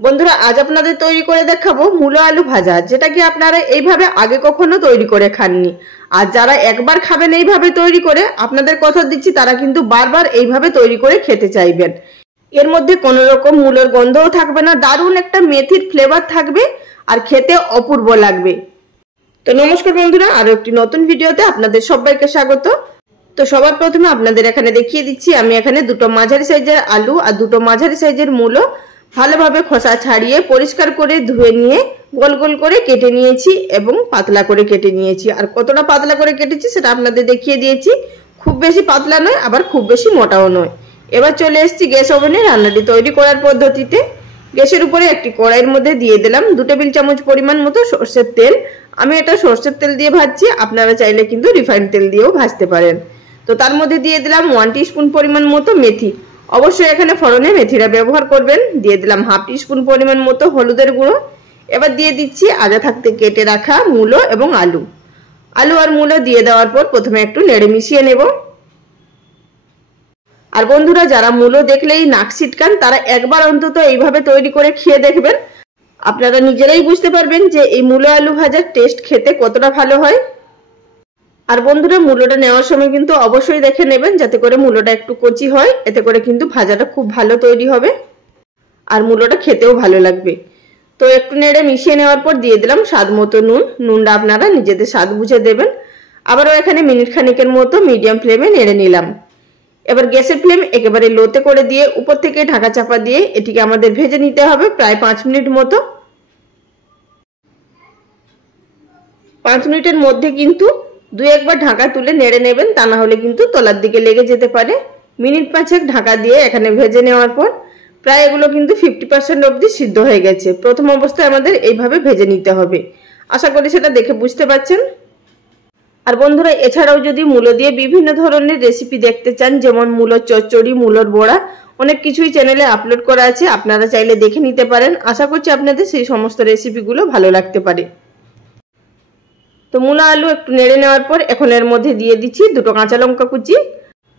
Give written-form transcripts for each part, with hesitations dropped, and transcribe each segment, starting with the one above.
বন্ধুরা আজ আপনাদের তৈরি করে দেখাবো মূলো আলু ভাজা, যেটা কি আপনারা এইভাবে আগে কখনো তৈরি করে খাননি। আর যারা একবার খাবেন এইভাবে তৈরি করে, আপনাদের কথা দিচ্ছি তারা কিন্তু বারবার এইভাবে তৈরি করে খেতে চাইবেন। এর মধ্যে কোনো রকম মূলোর গন্ধও থাকবে না, দারুণ একটা মেথির ফ্লেভার থাকবে আর খেতে অপূর্ব লাগবে। তো নমস্কার বন্ধুরা, আরো একটি নতুন ভিডিওতে আপনাদের সবাইকে স্বাগত। তো সবার প্রথমে আপনাদের এখানে দেখিয়ে দিচ্ছি, আমি এখানে দুটো মাঝারি সাইজের আলু আর দুটো মাঝারি সাইজের মূলো ভালোভাবে খোসা ছাড়িয়ে পরিষ্কার করে ধুয়ে নিয়ে গোল গোল করে কেটে নিয়েছি এবং পাতলা করে কেটে নিয়েছি। আর কতটা পাতলা করে কেটেছি সেটা আপনাদের দেখিয়ে দিয়েছি। খুব বেশি পাতলা নয়, আবার খুব বেশি মোটাও নয়। এবার চলে এসেছি গ্যাস ওভেনে রান্নাটি তৈরি করার পদ্ধতিতে। গ্যাসের উপরে একটি কড়াইয়ের মধ্যে দিয়ে দিলাম 2 টেবিল চামচ পরিমাণ মতো সরষের তেল। আমি এটা সরষের তেল দিয়ে ভাজছি, আপনারা চাইলে কিন্তু রিফাইন্ড তেল দিয়েও ভাজতে পারেন। তো তার মধ্যে দিয়ে দিলাম 1 টিস্পুন পরিমাণ মতো মেথি, অবশ্যই এখানে ফোড়নে মেথিটা ব্যবহার করবেন। দিয়ে দিলাম 1/2 টিস্পুন পরিমাণ মতো হলুদের গুঁড়ো। এবার দিয়ে দিচ্ছি আগে থাকতে কেটে রাখা মূলো এবং আলু। আলু আর মূলো দিয়ে দেওয়ার পর প্রথমে একটু নেড়ে মিশিয়ে নেব। আর বন্ধুরা যারা মূলো দেখলেই নাক ছিটকান, তারা একবার অন্তত এইভাবে তৈরি করে খেয়ে দেখবেন। আপনারা নিজেরাই বুঝতে পারবেন যে এই মূলো আলু ভাজার টেস্ট খেতে কতটা ভালো হয়। আর বন্ধুরা মূলোটা নেওয়ার সময় কিন্তু অবশ্যই দেখে নেবেন যাতে করে মূলোটা একটু কচি হয়, এতে করে কিন্তু ভাজাটা খুব ভালো তৈরি হবে আর মূলোটা খেতেও ভালো লাগবে। তো একটু নেড়ে মিশিয়ে নেওয়ার পর দিয়ে দিলাম স্বাদ মতো নুন। নুনটা আপনারা নিজেদের স্বাদ বুঝে দেবেন। আবারও এখানে মিনিট খানিকের মতো মিডিয়াম ফ্লেমে নেড়ে নিলাম। এবার গ্যাসের ফ্লেম একেবারে লোতে করে দিয়ে উপর থেকে ঢাকা চাপা দিয়ে এটিকে আমাদের ভেজে নিতে হবে প্রায় 5 মিনিট মতো। 5 মিনিটের মধ্যে কিন্তু 2-1 বার ঢাকা তুলে নেড়ে নেবেন, তা না হলে কিন্তু তলার দিকে লেগে যেতে পারে। মিনিট 5 ঢাকা দিয়ে এখানে ভেজে নেওয়ার পর প্রায় এগুলো কিন্তু 50% অবধি সিদ্ধ হয়ে গেছে। প্রথম অবস্থায় আমাদের এইভাবে ভেজে নিতে হবে। আশা করি সেটা দেখে বুঝতে পারছেন। আর বন্ধুরা এছাড়াও যদি মূলো দিয়ে বিভিন্ন ধরনের রেসিপি দেখতে চান, যেমন মূলোর চচ্চড়ি, মূলোর বড়া, অনেক কিছুই চ্যানেলে আপলোড করা আছে, আপনারা চাইলে দেখে নিতে পারেন। আশা করছি আপনাদের সেই সমস্ত রেসিপিগুলো ভালো লাগতে পারে। তো মূলো আলু একটু নেড়ে নেওয়ার পর এখন এর মধ্যে দিয়ে দিচ্ছি 2টো কাঁচা লঙ্কা কুচি।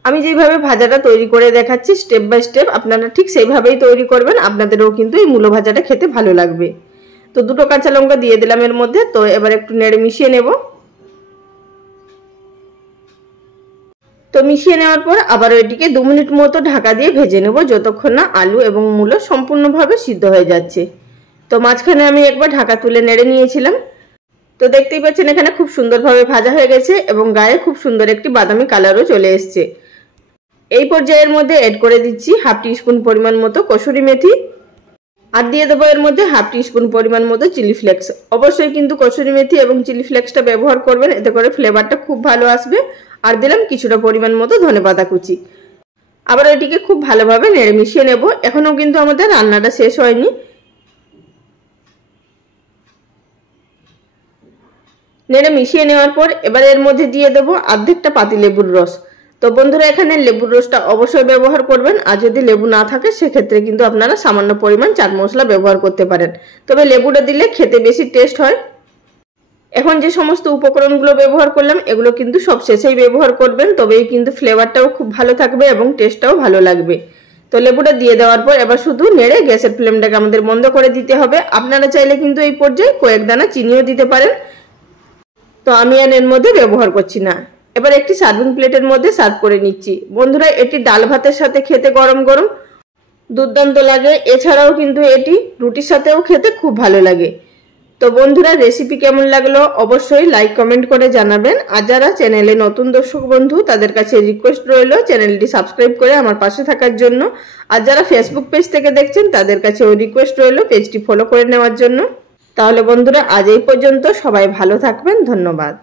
আমি যেভাবে ভাজাটা তৈরি করে দেখাচ্ছি স্টেপ বাই স্টেপ, আপনারা ঠিক সেইভাবেই তৈরি করবেন, আপনাদেরও কিন্তু এই মূলো ভাজাটা খেতে ভালো লাগবে। তো 2টো কাঁচা লঙ্কা দিয়ে দিলাম এর মধ্যে। তো এবার একটু নেড়ে মিশিয়ে নেব। তো মিশিয়ে নেওয়ার পর আবার এটিকে 2 মিনিট মতো ঢাকা দিয়ে ভেজে নেব, যতক্ষণ না আলু এবং মূলো সম্পূর্ণভাবে সিদ্ধ হয়ে যাচ্ছে। তো মাঝখানে আমি একবার ঢাকা তুলে নেড়ে নিয়েছিলাম। তো দেখতেই পাচ্ছেন এখানে খুব সুন্দরভাবে ভাজা হয়ে গেছে এবং গায়ে খুব সুন্দর একটি বাদামি কালারও চলে এসছে। এই পর্যায়ের মধ্যে এড করে দিচ্ছি 1/2 টিস্পুন পরিমাণ মতো কসুরি মেথি আর দিয়ে দেবো এর মধ্যে 1/2 টিস্পুন পরিমাণ মতো চিলি ফ্লেক্স। অবশ্যই কিন্তু কসুরি মেথি এবং চিলি ফ্লেক্সটা ব্যবহার করবেন, এতে করে ফ্লেভারটা খুব ভালো আসবে। আর দিলাম কিছুটা পরিমাণ মতো ধনেপাতা কুচি। আবার এটিকে খুব ভালোভাবে নেড়ে মিশিয়ে নেব। এখনো কিন্তু আমাদের রান্নাটা শেষ হয়নি। নেড়ে মিশিয়ে নেওয়ার পর এবার এর মধ্যে দিয়ে দেবো অর্ধেকটা পাতি লেবুর রস। তো বন্ধুরা এখানে লেবুর রসটা অবশ্যই ব্যবহার করবেন, আর যদি লেবু না থাকে সেক্ষেত্রে কিন্তু আপনারা সামান্য পরিমাণ চাট মশলা ব্যবহার করতে পারেন, তবে লেবুটা দিলে খেতে বেশি টেস্ট হয়। এখন যে সমস্ত উপকরণগুলো ব্যবহার করলাম এগুলো কিন্তু সব শেষেই ব্যবহার করবেন, তবেই কিন্তু ফ্লেভারটাও খুব ভালো থাকবে এবং টেস্টটাও ভালো লাগবে। তো লেবুটা দিয়ে দেওয়ার পর এবার শুধু নেড়ে গ্যাসের ফ্লেমটাকে আমাদের বন্ধ করে দিতে হবে। আপনারা চাইলে কিন্তু এই পর্যায়ে কয়েক দানা চিনিও দিতে পারেন, তো আমি আর এর মধ্যে ব্যবহার করছি না। এবার একটি সার্ভিং প্লেটের মধ্যে সার্ভ করে নিচ্ছি। বন্ধুরা এটি ডাল ভাতের সাথে খেতে গরম গরম দুর্দান্ত লাগে, এছাড়াও কিন্তু এটি রুটির সাথেও খেতে খুব ভালো লাগে। তো বন্ধুরা রেসিপি কেমন লাগলো অবশ্যই লাইক কমেন্ট করে জানাবেন। আর যারা চ্যানেলে নতুন দর্শক বন্ধু তাদের কাছে রিকোয়েস্ট রইল চ্যানেলটি সাবস্ক্রাইব করে আমার পাশে থাকার জন্য। আর যারা ফেসবুক পেজ থেকে দেখছেন তাদের কাছেও রিকোয়েস্ট রইল পেজটি ফলো করে নেওয়ার জন্য। তাহলে বন্ধুরা আজ এই পর্যন্ত, সবাই ভালো থাকবেন, ধন্যবাদ।